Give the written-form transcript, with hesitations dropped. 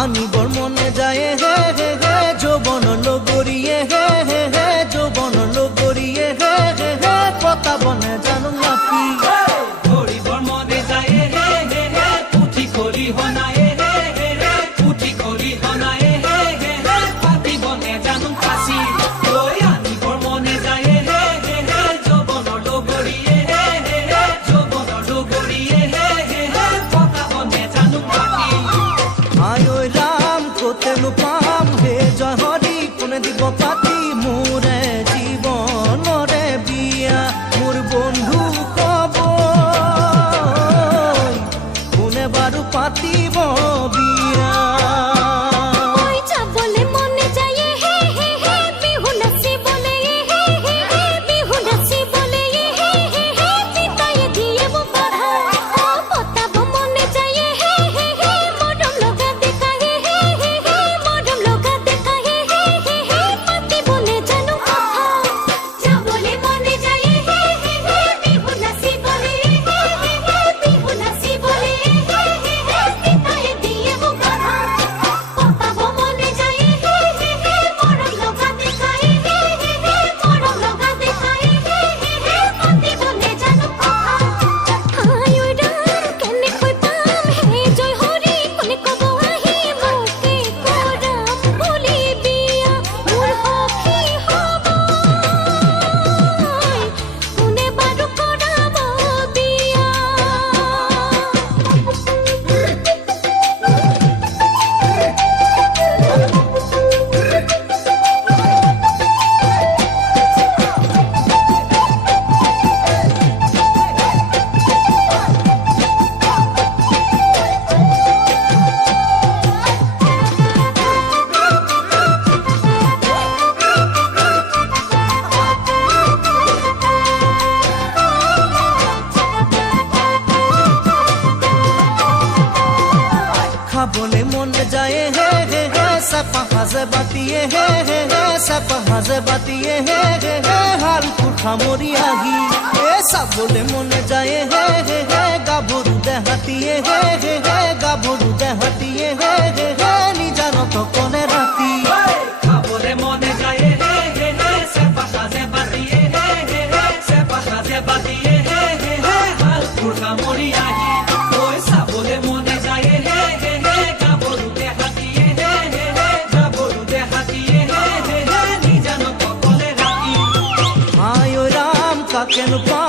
আনিবর মনে যায় হে হে হে যৌবন লগরিয়ে হে হে হে যৌবন লগরিয়ে হে হে হে পতা বনে জানো নাপি ধরিবর মনে যায় হে হে হে পুঠি করি হনায়ে হে হে হে পুঠি করি হনায়ে হে হে হে পাতি বনে জানো কাশি ওই আনিবর মনে যায় হে হে হে যৌবন লগরিয়ে হে হে হে যৌবন লগরিয়ে হে হে হে পতা বনে জানো নাপি আয় ওই রাম কোতেনু পাম হে জয় হরি কোনে দিব পাতি মোরে জীবনরে বিয়া মোর বন্ধু কব কোনে বারু পাতিব বিয়া খাবলে মনে যায় হে হে হে সাপা হাজে বাতিয়ে হে হে হে সাপা হাজে বাতিয়ে হে হে হে হালকুর খামরি আহি এ সাবলে মনে যায় হে হে হে গাভরু দেহাতিয়ে হে হে হে গাভরু দেহাতিয়ে হে হে হে নিজানত কোনে রাতি খাবলে মনে যায় হে হে হে সাপা হাজে বাতিয়ে হে হে হে সাপা হাজে বাতিয়ে হে হে হে হালকুর খামরি আহি ওই সাবলে মনে যায় হে হে হে গাভরু দেহাতিয়ে হে হে হে গাভরু দেহাতিয়ে হে হে হে নিজানত কোনে রাতি আয় ওই রাম কাকেন পা